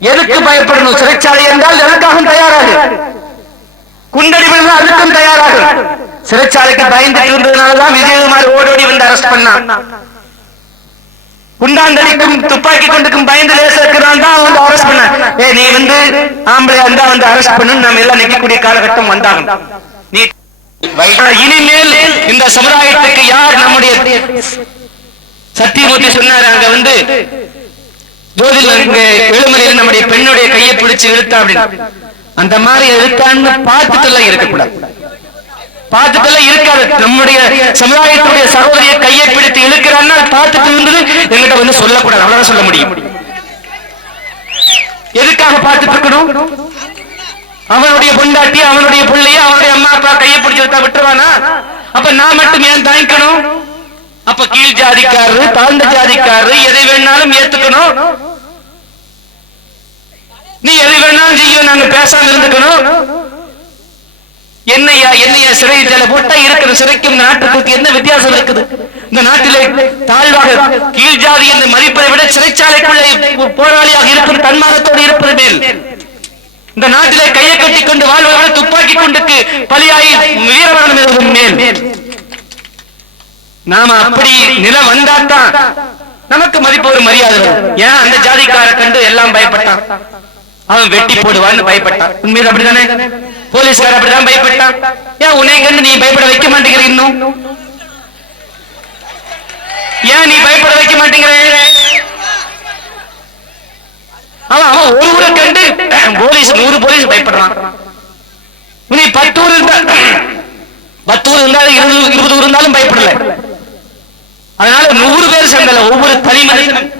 எதுக்கு பயப்படணும்? சிறைச்சாலை என்றால் எதற்காக தயாராகு குண்டடிகள் அதுக்கும் தயாராகு சிறைச்சாலைக்கு பயந்துட்டு இருந்ததுனாலதான் விஜயகுமார் ஓடோடி வந்து அரெஸ்ட் பண்ணான். குண்டாந்தடிக்கும் துப்பாக்கி கொண்டுக்கும் பயந்து லேச இருக்கிறான் தான் வந்து அரெஸ்ட் பண்ண ஏ நீ வந்து ஆம்பளை இருந்தா வந்து அரெஸ்ட் பண்ணு நம்ம எல்லாம் நிக்கக்கூடிய காலகட்டம் வந்தாங்க நீ இனிமேல் இந்த சமுதாயத்துக்கு யார் நம்முடைய சத்தியமூர்த்தி சொன்னார் அங்க வந்து ஜோதில் எழுமலையில் நம்முடைய பெண்ணுடைய கையை பிடிச்சு இழுத்தா அப்படின்னு. அந்த மாதிரி இழுத்தான்னு பார்த்துட்டு எல்லாம் இருக்கக்கூடாது. பார்த்துட்டு எல்லாம் இருக்காது. நம்முடைய சமுதாயத்துடைய சகோதரிய கையை பிடித்து இழுக்கிறான்னா பார்த்துட்டு இருந்தது எங்கிட்ட வந்து சொல்லக்கூடாது. அவ்வளவுதான் சொல்ல முடியும். எதுக்காக பார்த்துட்டு இருக்கணும்? அவனுடைய பொண்டாட்டி அவனுடைய பிள்ளைய அவனுடைய அம்மா அப்பா கையை பிடிச்சு விட்டா விட்டுருவானா? அப்ப நான் மட்டும் ஏன் தாங்கிக்கணும் அப்ப கீழ் ஜாதிக்காரரு தாழ்ந்த ஜாதிக்காரரு எதை வேணாலும் ஏத்துக்கணும். நீ எதை வேணாலும் செய்யும் நாங்க பேசாம இருந்துக்கணும். என்னையா என்னையா சிறை சில போட்டா இருக்கிற சிறைக்கும் நாட்டுக்கு என்ன வித்தியாசம் இருக்குது? இந்த நாட்டிலே தாழ்வாக கீழ் ஜாதி என்று மதிப்பதை விட சிறைச்சாலைக்குள்ளே போராளியாக இருக்கும் தன்மானத்தோடு இருப்பது மேல். இந்த நாட்டிலே கையை கட்டி கொண்டு வாழ்வதை துப்பாக்கி கொண்டுக்கு பலியாகி வீரமரணம் எழுதும் மேல். நாம அப்படி நிலை வந்தாத்தான் நமக்கு மதிப்பு ஒரு மரியாதை வரும். ஏன்? அந்த ஜாதிக்கார கண்டு எல்லாம் பயப்பட்டான். அவன் வெட்டி போடுவான்னு பயப்பட்டான். உண்மையில அப்படிதானே? போலீஸ்கார அப்படிதான் பயப்பட்டான். ஏன் உன்னை கண்டு நீ பயப்பட வைக்க மாட்டேங்கிற இன்னும்? ஏன் நீ பயப்பட வைக்க மாட்டேங்கிற? அவன் அவன் ஒரு ஊரை கண்டு போலீஸ் நூறு போலீஸ் பயப்படுறான். நீ பத்து ஊர் இருந்தா பத்து ஊர் இருந்தாலும் இருபது இருபது ஊர் இருந்தாலும் பயப்படல. அதனால நூறு பேர் சேர்ந்தல ஒவ்வொரு தனி மனிதனும்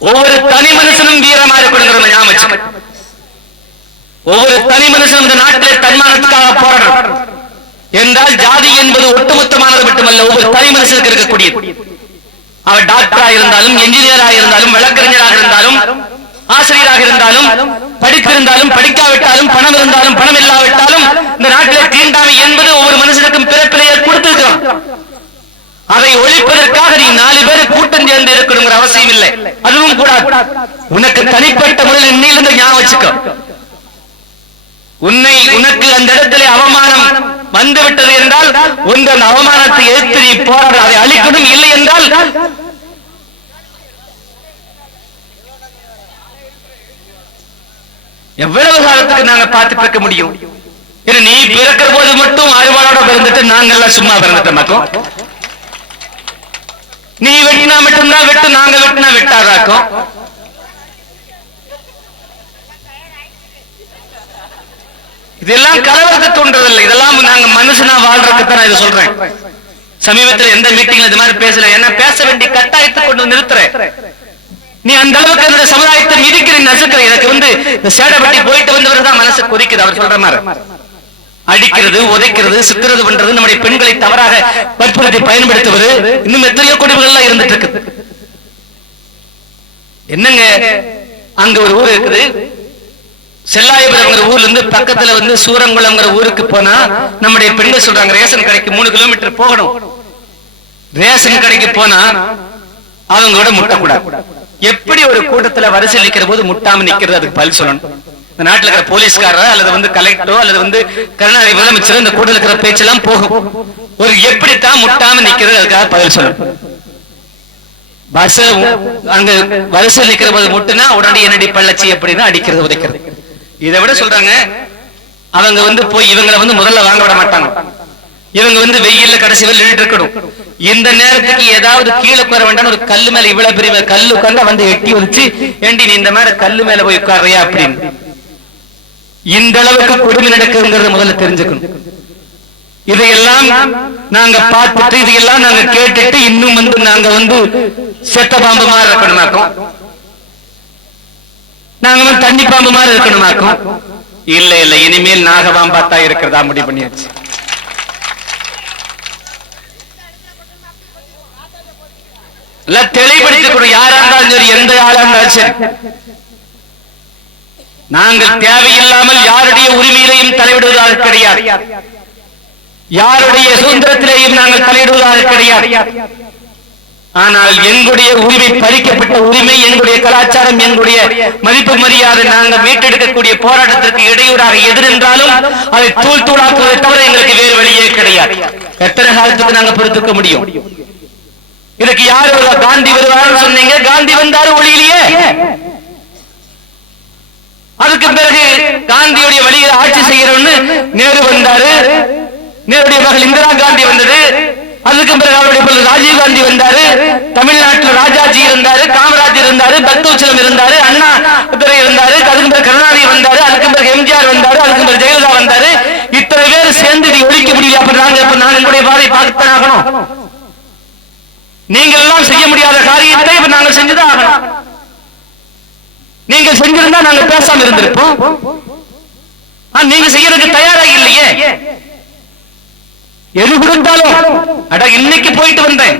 ஒவ்வொரு தனி மனுஷனும் வீரமா இருக்கணுங்கிறத ஞாபகம் ஒவ்வொரு தனி மனுஷனும் இந்த நாட்டிலே தன்மானத்துக்காக போராடணும். என்றால் ஜாதி என்பது ஒட்டுமொத்தமானது மட்டுமல்ல ஒவ்வொரு தனி மனுஷனுக்கு இருக்கக்கூடியது. அவர் டாக்டரா இருந்தாலும் என்ஜினியரா இருந்தாலும் வழக்கறிஞராக இருந்தாலும் ஆசிரியராக இருந்தாலும் படித்திருந்தாலும் படிக்காவிட்டாலும் பணம் இருந்தாலும் பணம் இல்லாவிட்டாலும் இந்த நாட்டிலே தீண்டாமை என்பது ஒவ்வொரு மனுஷனுக்கும் பிறப்பிலேயே கொடுத்திருக்கிறோம் அதை ஒழிப்பதற்காக நீ நாலு பேர் கூட்டம் சேர்ந்து இருக்கணுங்கிற அவசியம் இல்லை. அதுவும் கூடாது. உனக்கு தனிப்பட்ட முறையில் இன்னிலிருந்து ஞாபகம் வச்சுக்கோ. உன்னை உனக்கு அந்த இடத்துல அவமானம் வந்துவிட்டது என்றால் உங்கள் அவமானத்தை எதிர்த்து நீ போராட அதை அழிக்கணும் இல்லை என்றால் எவ்வளவு காலத்துக்கு நாங்க பார்த்து பிறக்க முடியும்? நீ பிறக்கிற போது மட்டும் அறுவாளோட பிறந்துட்டு நாங்கெல்லாம் சும்மா பிறந்துட்ட மாட்டோம் நீ வெட்டினா மட்டும்தான் வெட்டு நாங்க வெட்டினா வெட்டாதாக்கும் இதெல்லாம் கலவரத்தை தோன்றதில்லை இதெல்லாம் நாங்க மனுஷனா வாழ்றதுக்கு தான் இதை சொல்றேன். சமீபத்தில் எந்த மீட்டிங்ல இது மாதிரி பேசல. ஏன்னா பேச வேண்டிய கட்டாயத்தை கொண்டு நிறுத்துறேன். நீ அந்த அளவுக்கு என்னுடைய சமுதாயத்தை இருக்கிற நசுக்கிற எனக்கு வந்து இந்த சேடப்பட்டி போயிட்டு வந்தவர் தான் மனசு கொதிக்குது. அவர் சொல்ற மாதிரி. அடிக்கிறது உதைக்கிறது சித்திரது பண்றது நம்முடைய பெண்களை தவறாக வற்புறுத்தி பயன்படுத்துவது இன்னும் எத்தனையோ கொடுமைகள் எல்லாம் இருந்துட்டு இருக்குது என்னங்க? அங்க ஒரு ஊர் இருக்குது. செல்லாயபுரம்ங்கிற ஊர்ல இருந்து பக்கத்துல வந்து சூரங்குளம்ங்கிற ஊருக்கு போனா நம்முடைய பெண்கள் சொல்றாங்க ரேஷன் கடைக்கு மூணு கிலோமீட்டர் போகணும். ரேஷன் கடைக்கு போனா அவங்களோட முட்டக்கூடாது. எப்படி ஒரு கூட்டத்துல வரிசையில் நிக்கிற போது முட்டாம நிக்கிறது? அதுக்கு பதில் சொல்லணும். இந்த நாட்டுல இருக்கிற போலீஸ்காரர் அல்லது வந்து கலெக்டரோ அல்லது வந்து கருணாநிதி முதலமைச்சரோ இந்த கூட்டத்தில் இருக்கிற பேச்செல்லாம் போகும். ஒரு எப்படித்தான் முட்டாம நிக்கிறது? அதுக்காக பதில் சொல்லணும். பஸ் அங்க வரிசையில் நிக்கிற போது முட்டுனா உடனே என்னடி பள்ளச்சி அப்படின்னா அடிக்கிறது உதைக்கிறது. இதை விட சொல்றாங்க அவங்க வந்து போய் இவங்களை வந்து முதல்ல வாங்க விட மாட்டாங்க. இவங்க வந்து வெயில்ல கடைசி வரை இருக்கணும். இந்த நேரத்துக்கு ஏதாவது கீழே உட்கார வேண்டாம் ஒரு கல்லு மேல இவ்வளவு பெரிய கல்லு உட்கார்ந்து வந்து எட்டி வச்சு ஏண்டி நீ இந்த மாதிரி கல்லு மேல போய் உட்கார்றியா? அப்படின்னு. இந்த அளவுக்கு கொடுமை நடக்குங்கிறத முதல்ல தெரிஞ்சுக்கணும். இதையெல்லாம் நாங்க பார்த்துட்டு இதையெல்லாம் நாங்க கேட்டுட்டு இன்னும் வந்து நாங்க வந்து செத்த பாம்பு மாதிரி இருக்கணுமாக்கோம். நாங்க வந்து தண்ணி பாம்பு மாதிரி இருக்கணுமாக்கோம். இல்ல இல்ல இனிமேல் நாகபாம்பா தான் இருக்கிறதா முடிவு பண்ணியாச்சு. எல்லாம் தெளிவுபடுத்திக்கணும். யாரா இருந்தாலும் சரி எந்த ஆளா இருந்தாலும் சரி. நாங்கள் தேவையில்லாமல் யாருடைய உரிமையிலையும் தலையிடுவதாக கிடையாது. யாருடைய சுதந்திரத்திலேயும் நாங்கள் தலையிடுவதாக கிடையாது. ஆனால் எங்களுடைய உரிமை பறிக்கப்பட்ட உரிமை எங்களுடைய கலாச்சாரம் எங்களுடைய மதிப்பு மரியாதை நாங்கள் மீட்டெடுக்கக்கூடிய போராட்டத்திற்கு இடையூறாக எதிரென்றாலும் அதை தூள் தூளாக்குவதை தவிர எங்களுக்கு வேறு வழியே கிடையாது. எத்தனை காலத்துக்கு நாங்கள் பொறுத்துக்க முடியும்? இதுக்கு யாரு வருவா? காந்தி வருவாருன்னு சொன்னீங்க காந்தி வந்தாரு ஒளியிலேயே. அதுக்கு பிறகு காந்தியுடைய வழியில் ஆட்சி செய்யறோம்னு நேரு வந்தாரு. நேருடைய மகள் இந்திரா காந்தி வந்தது. அதுக்கு பிறகு அவருடைய பிறகு ராஜீவ் காந்தி வந்தாரு. தமிழ்நாட்டில் ராஜாஜி இருந்தாரு காமராஜ் இருந்தாரு பக்தோச்சலம் இருந்தாரு அண்ணா துரை இருந்தாரு அதுக்கு பிறகு கருணாநிதி வந்தாரு அதுக்கு பிறகு எம்ஜிஆர் வந்தாரு அதுக்கு பிறகு ஜெயலலிதா வந்தாரு. இத்தனை பேர் சேர்ந்து இதை ஒழிக்க முடியல. அப்ப நாங்க இப்ப நான் என்னுடைய பாதை பார்த்துத்தான் ஆகணும். நீங்கள் எல்லாம் செய்ய முடியாத காரியத்தை இப்ப நாங்கள் செஞ்சுதான் ஆகணும். நீங்க செஞ்சிருந்தா நாங்க பேசாம இருந்திருப்போம். நீங்க செய்யறதுக்கு தயாரா இல்லையே? எது கொடுத்தாலும் அட இன்னைக்கு போயிட்டு வந்தேன்.